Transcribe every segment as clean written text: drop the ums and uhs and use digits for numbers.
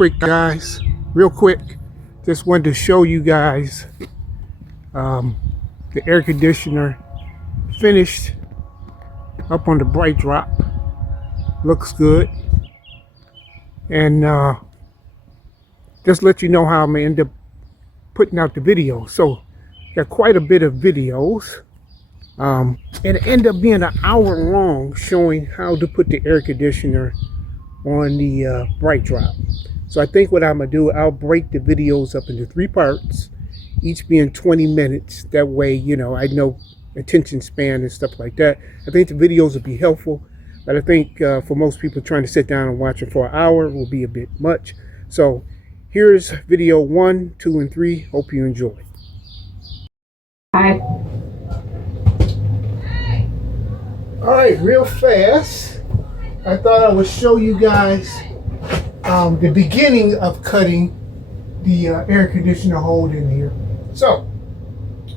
quick, guys, real quick. Just wanted to show you guys the air conditioner finished up on the Brightbrop. Looks good. And just let you know how I'm gonna end up putting out the video. So got quite a bit of videos. It ended up being an hour long showing how to put the air conditioner on the Brightbrop. So I think what I'm gonna do, I'll break the videos up into 3 parts, each being 20 minutes. That way, you know, I know attention span and stuff like that. I think the videos will be helpful, but I think for most people trying to sit down and watch it for an hour will be a bit much. So here's video 1, 2, and 3. Hope you enjoy. Hi. All right, real fast, I thought I would show you guys the beginning of cutting the air conditioner hole in here. So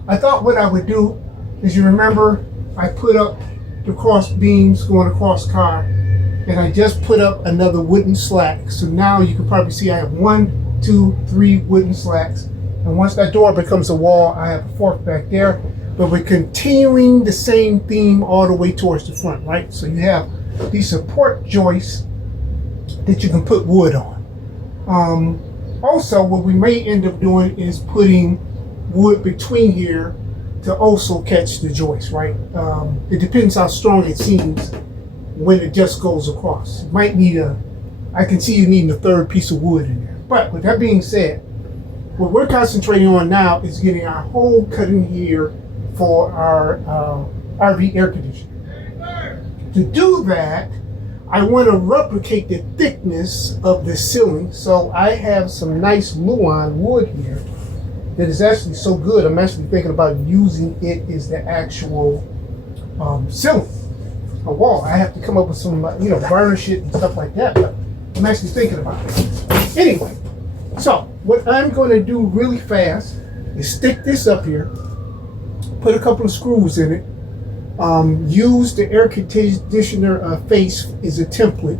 I thought what I would do is, you remember I put up the cross beams going across the car, and I just put up another wooden slack. So now you can probably see I have 1, 2, 3 wooden slacks, and once that door becomes a wall, I have a 4th back there. But we're continuing the same theme all the way towards the front, right? So you have these support joists that you can put wood on. Also, what we may end up doing is putting wood between here to also catch the joist, right? It depends how strong it seems when it just goes across. You might need I can see you needing a 3rd piece of wood in there. But with that being said, what we're concentrating on now is getting our hole cut in here for our RV air conditioner. To do that, I want to replicate the thickness of the ceiling. So I have some nice Luan wood here that is actually so good, I'm actually thinking about using it as the actual ceiling, a wall. I have to come up with some, varnish it and stuff like that, but I'm actually thinking about it. Anyway, so what I'm going to do really fast is stick this up here, put a couple of screws in it, use the air conditioner face as a template,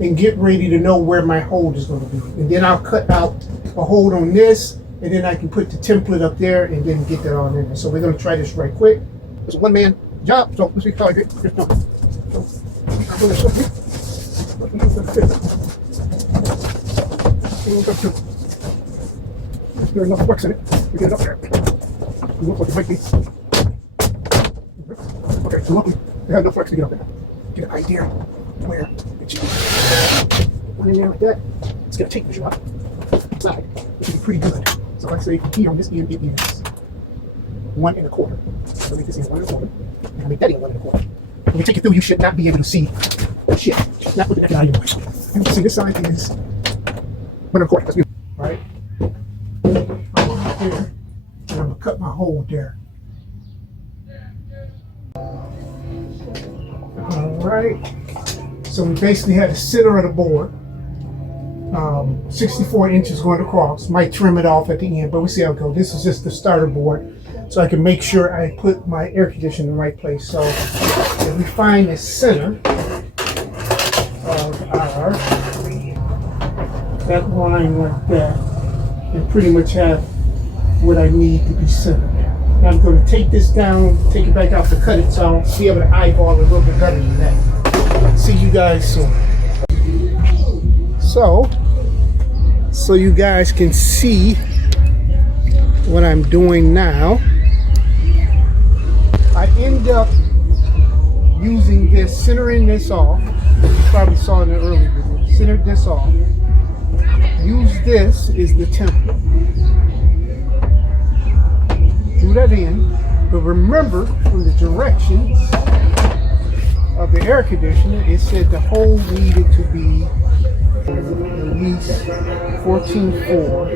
and get ready to know where my hole is going to be. And then I'll cut out a hole on this, and then I can put the template up there and then get that on in there. So we're going to try this right quick. It's a one-man job, so let's see how I get this done. There's enough flex in it to get it up there. It looks like it might be. Okay, so luckily they have enough flex to get up there. Get an idea where it should be. One in there like that. It's going to take the shot outside, which should be pretty good. So let's say here on this end it is 1 1/4. So make this end 1 1/4. And I make that end 1 1/4. When we take it through, you should not be able to see shit. Not looking at that anyway. You can see this side is 1 1/4. That's good. Right? I'm right there. And I'm going to cut my hole there. Alright, so we basically had the center of the board, 64 inches going across. Might trim it off at the end, but we'll see how it goes. This is just the starter board, so I can make sure I put my air conditioner in the right place. So if we find the center of that line like that, and pretty much have what I need to be centered. Now I'm going to take this down, take it back out to cut it, so I'll be able to eyeball it a little bit better than that. See you guys soon. So you guys can see what I'm doing now. I end up using this, centering this off. You probably saw in the earlier video. Centered this off. Use this as the template. Do that in, but remember from the directions of the air conditioner, it said the hole needed to be at least 14.4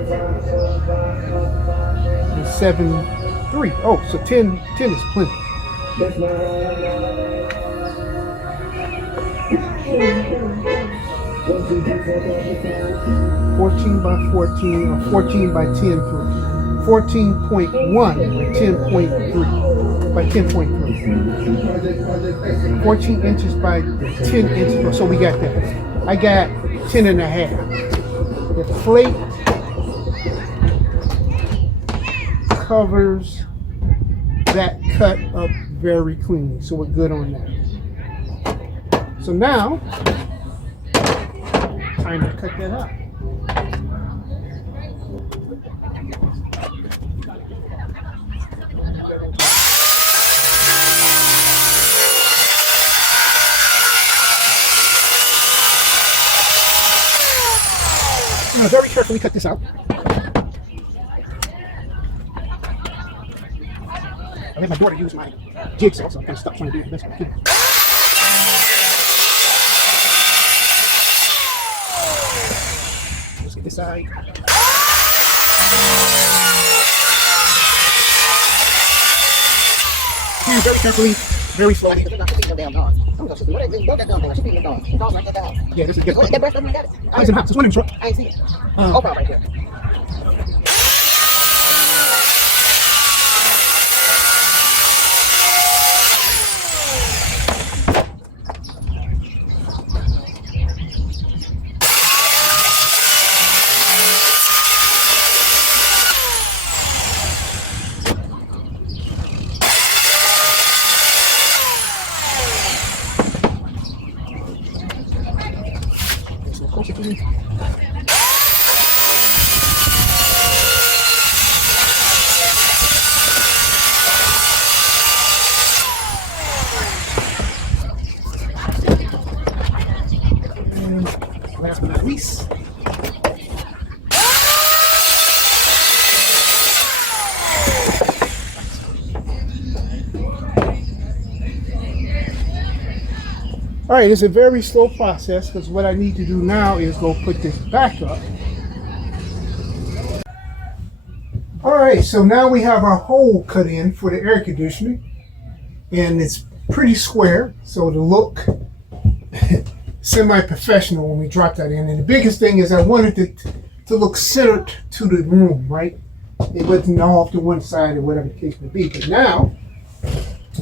and 7.3. Oh, so 10 is plenty. $14 by 14 or 14 by 10. 14.1 by 10.3 by 10.3. 14 inches by 10 inches. So we got that. I got 10 and a half. The plate covers that cut up very cleanly, so we're good on that. So now, time to cut that up. I'm gonna very carefully cut this out. I let my daughter use my jigsaw, so I'm gonna stop trying to do it the best I can. Let's get this side. Use very carefully, very slowly. Yeah, this is good. I was in the house. Just one in the truck. I ain't seen it. Right here. Last but not least, all right, it's a very slow process because what I need to do now is go put this back up. All right, so now we have our hole cut in for the air conditioning, and it's pretty square, so the look semi-professional when we drop that in. And the biggest thing is I wanted it to look centered to the room, right? It wasn't off to one side or whatever the case may be. But now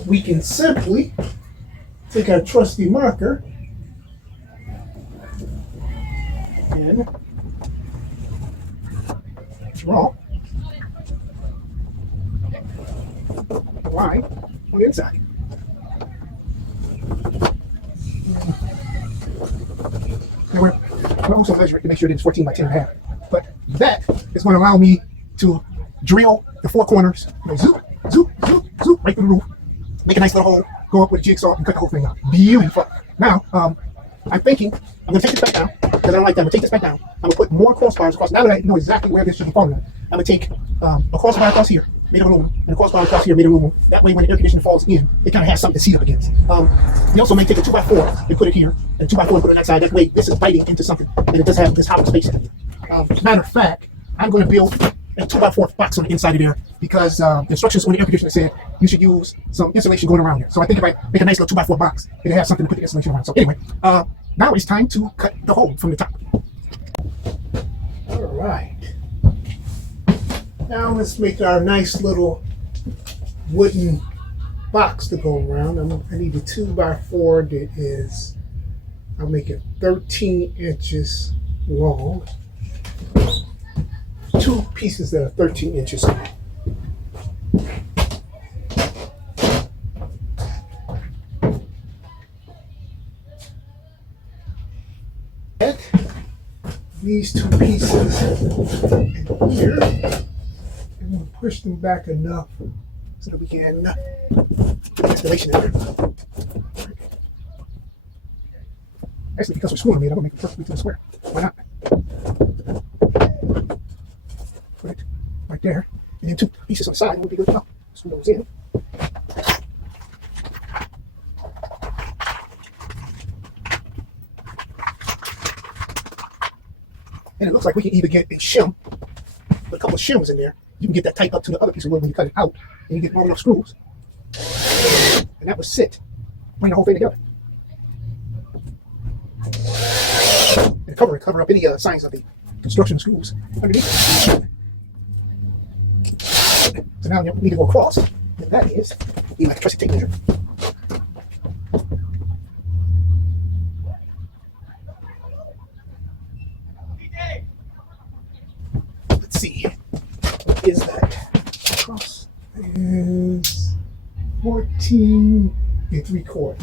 we can simply take our trusty marker and draw a line on the inside. Now we're also measuring to make sure that it's 14 by 10 and a half. But that is going to allow me to drill the four corners, zoop, zoop, zoop, zoop, right through the roof, make a nice little hole, go up with a jigsaw and cut the whole thing out. Beautiful. Now, I'm thinking I'm going to take this back down, because I don't like that. I'm going to take this back down. I'm going to put more crossbars across. Now that I know exactly where this should be falling at, I'm going to take a crossbar across here, made of aluminum, and a crossbar across here, made of aluminum. That way, when the air conditioner falls in, it kind of has something to seat up against. We also may take a 2x4 and put it here, and 2x4 and put it on that side. That way, this is biting into something, and it does have this hollow space in it. Matter of fact, I'm going to build a 2x4 box on the inside of there, because the instructions on the air conditioner said you should use some insulation going around here. So I think if I make a nice little 2x4 box, it'll have something to put the insulation around. So anyway, now it's time to cut the hole from the top. All right. Now let's make our nice little wooden box to go around. I need a 2x4 that is, I'll make it 13 inches long. Two pieces that are 13 inches long. These two pieces in here, and we'll push them back enough so that we can put installation in there. Actually, because we're screwing it, I'm gonna make it perfectly to the square. Why not? Put it right there, and then two pieces on the side, and we'll be good to go. Screw those in. And it looks like we can either get a shim, with a couple of shims in there. You can get that tight up to the other piece of wood when you cut it out, and you get long enough screws. And that would sit, bring the whole thing together. And cover up any signs of the construction screws underneath. So now we need to go across, and that is the trusty tape measure. 18 3/4.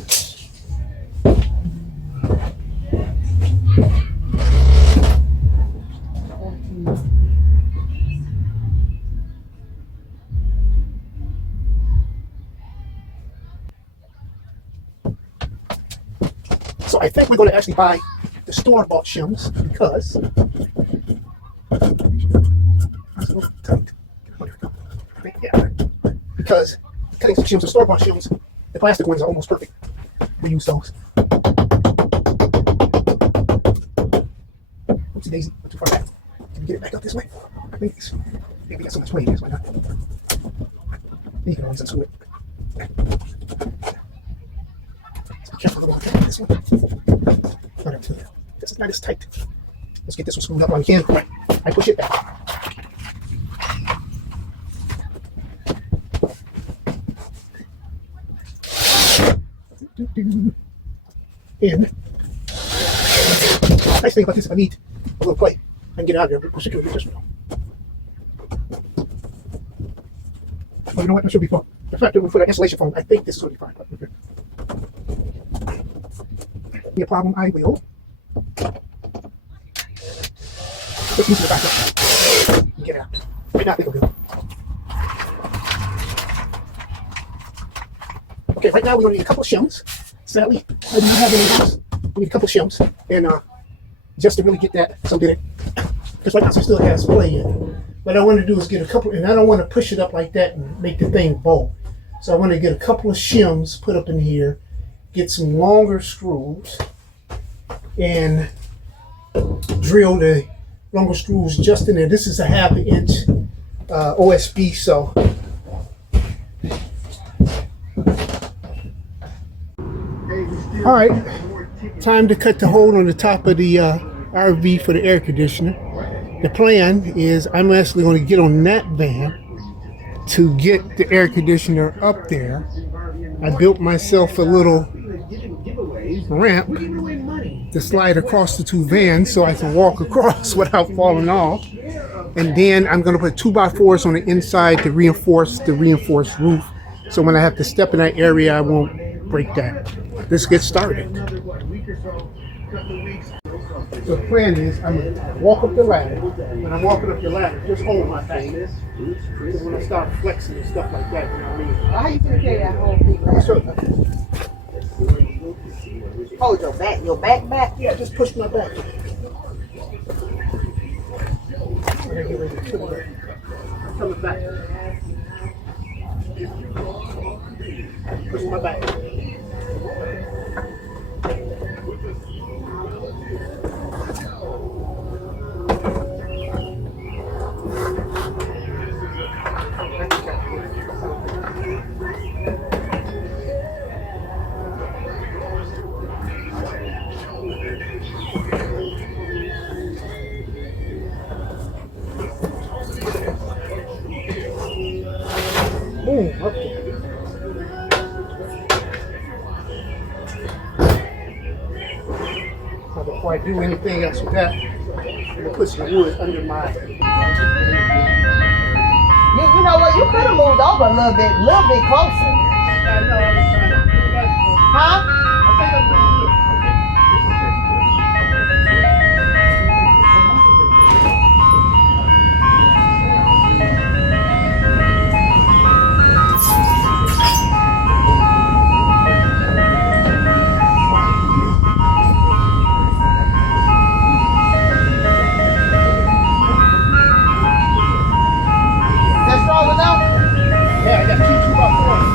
So I think we're going to actually buy the store-bought shims because that's a little tight. Yeah. Because cutting some shims, the store-bought shims, the plastic ones are almost perfect. We use those. Oopsie daisy, not too far back. Can you get it back up this way? I think it's, maybe we got so much weight in this, why not? You can always unscrew it. Be careful about this one. Not up to there. This is not as tight. Let's get this one screwed up while we can. Right. I push it back. And nice thing about this, if I need a little plate, I can get it out of there and push it to it just now. Oh, you know what? That should be fun. In fact, for the insulation foam, I think this is going to be fine. Okay. Be a problem, I will. Let's use the back up. Get it out. Right now, I think we're good. Okay, right now we're going to need a couple of shims. Sadly, I do not have any in the house. We need a couple of shims. And just to really get that, so did it. Because right now, it still has play in it. What I want to do is get a couple, and I don't want to push it up like that and make the thing bolt. So I want to get a couple of shims put up in here, get some longer screws, and drill the longer screws just in there. This is a 1/2 inch OSB, so all right, time to cut the hole on the top of the RV for the air conditioner. The plan is I'm actually going to get on that van to get the air conditioner up there. I built myself a little ramp to slide across the two vans so I can walk across without falling off. And then I'm going to put 2x4s on the inside to reinforce the reinforced roof. So when I have to step in that area, I won't break that. Let's get started. So the plan is I'm going to walk up the ladder. When I'm walking up the ladder, just hold my back. So when I start flexing and stuff like that, you know what I mean? How you gonna carry that whole big ladder? So, Hold your back, back? yeah, just push my back. I'm gonna get ready to turn it. I'm coming back. Push my back. Boom, up there. Now before I do anything else with that, I'm gonna put some wood under my. You know what? You could have moved over a little bit closer. Huh? Yeah, I got two 2x4s.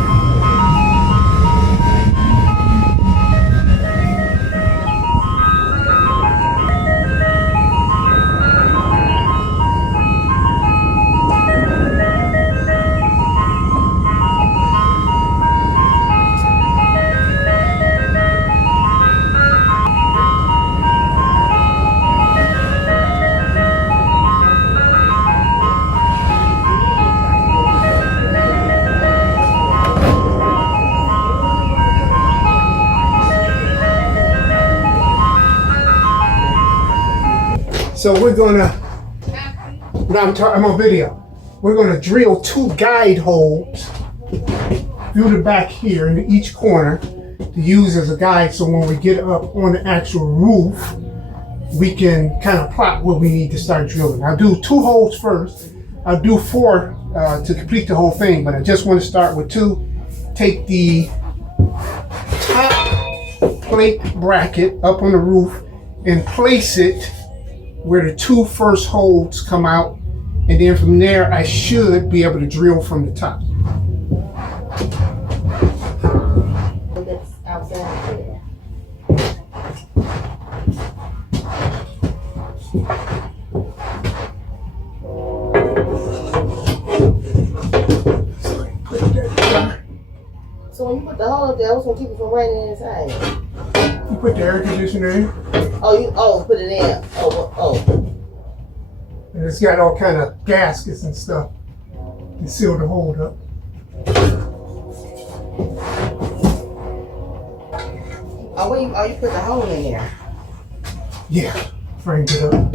So we're gonna, I'm on video. We're gonna drill 2 guide holes through the back here into each corner to use as a guide, so when we get up on the actual roof, we can kind of plot where we need to start drilling. I'll do 2 holes first. I'll do 4 to complete the whole thing, but I just want to start with 2. Take the top plate bracket up on the roof and place it where the 2 first holes come out, and then from there I should be able to drill from the top. That's outside. So when you put the hole up there, what's gonna keep it from raining inside? You put the air conditioner in, Put it in. Oh. and it's got all kind of gaskets and stuff to seal the hole up. You put the hole in there. Yeah, framed it up.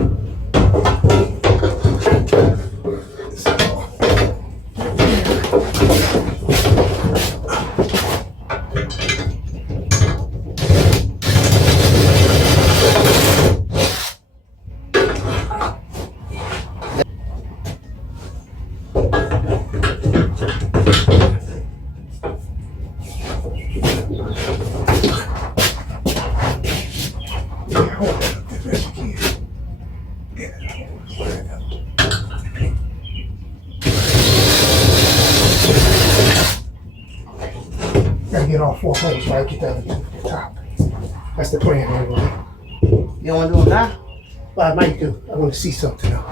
Gotta get all 4 holes so I get the other 2 to the top. That's the plan anyway. You don't want to do it now? Well, I might do. I want to see something though.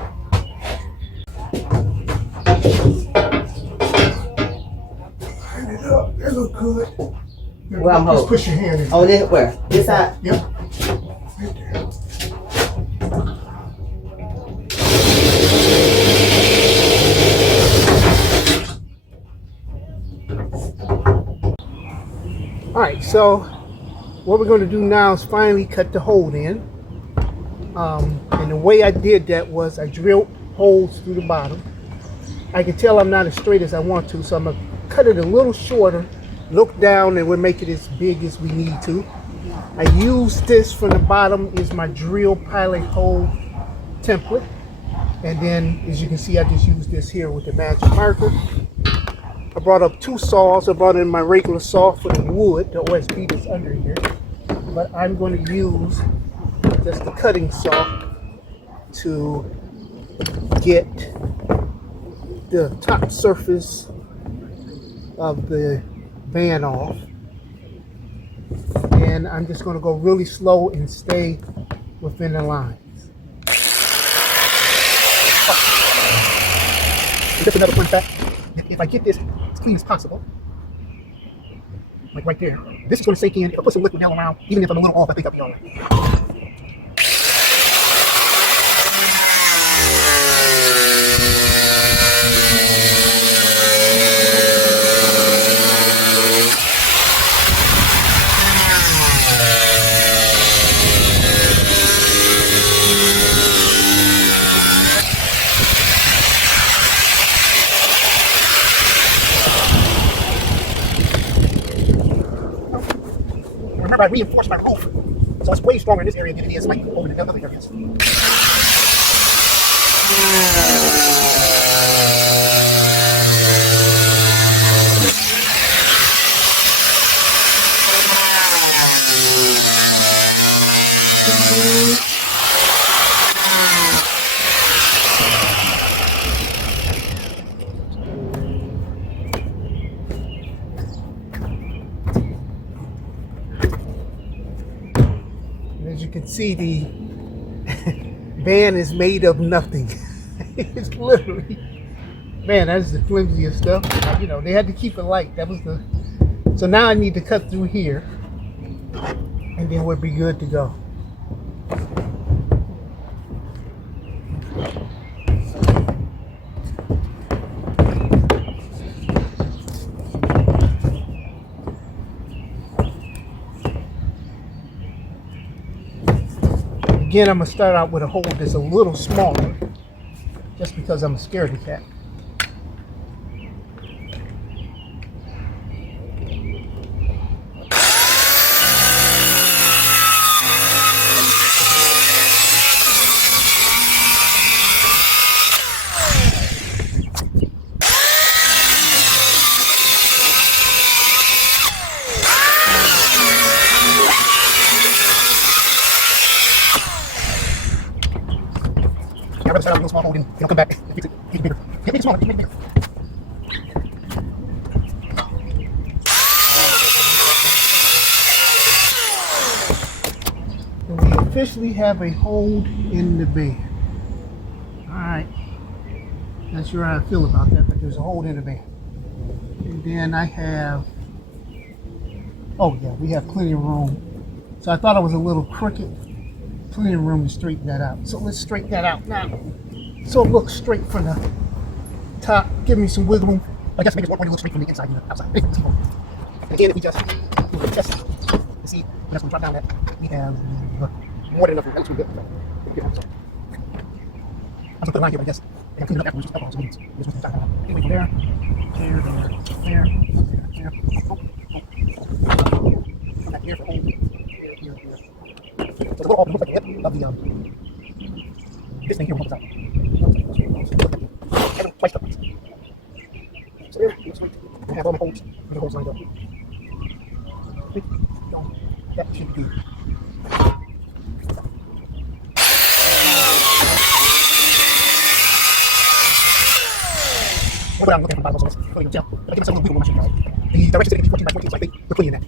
Line it up. They look good. Where I'm Just holding? push your hand in. Oh, this where? This side? Yep. Right there. All right, so what we're going to do now is finally cut the hole in. And the way I did that was I drilled holes through the bottom. I can tell I'm not as straight as I want to, so I'm going to cut it a little shorter, look down, and we'll make it as big as we need to. I use this from the bottom is my drill pilot hole template. And then, as you can see, I just used this here with the magic marker. I brought up 2 saws. I brought in my regular saw for the wood, the OSB that's under here. But I'm going to use just the cutting saw to get the top surface of the van off. And I'm just going to go really slow and stay within the lines. Just another fun fact. If I get this as clean as possible, like right there, this is going to sink in. If I put some liquid nail around, even if I'm a little off, I think I'll be all right. Remember, I reinforced my roof, so it's way stronger in this area than it is like over the other areas. As you can see, the van is made of nothing. It's literally, man, that's the flimsiest stuff. You know, they had to keep it light. That was the, so now I need to cut through here and then we'll be good to go. Again, I'm going to start out with a hole that's a little smaller, just because I'm a scaredy cat. rather start out with a little small hole, then come back and fix it. Make it bigger. Make it smaller. Make it bigger. And we officially have a hold in the bed. Alright. Not sure how I feel about that, but there's a hold in the bed. And then I have, oh yeah, we have plenty of room. So I thought it was a little crooked. Plenty of room to straighten that out. So let's straighten that out now. So it looks straight from the top. Give me some wiggle room. I guess maybe it's more to look straight from the inside than the outside. Anyway, let's keep going. And again, if we just see, that's when we drop down that we have more than enough room. That's really good. I'm just gonna put a line here, but I guess I can clean it up afterwards. Just couple of meetings. Anyway, from there, there. Come back here for home. Here. So the little hole looks like the lip of the this thing here will help us out. Twice the place. So there, let's wait. I have all my holes. The holes lined up. That should be good. What I'm looking for, so let's go tell. I think it's a little wiggle room. The directions say it can be 14 by 14, so I think we're cleaning that.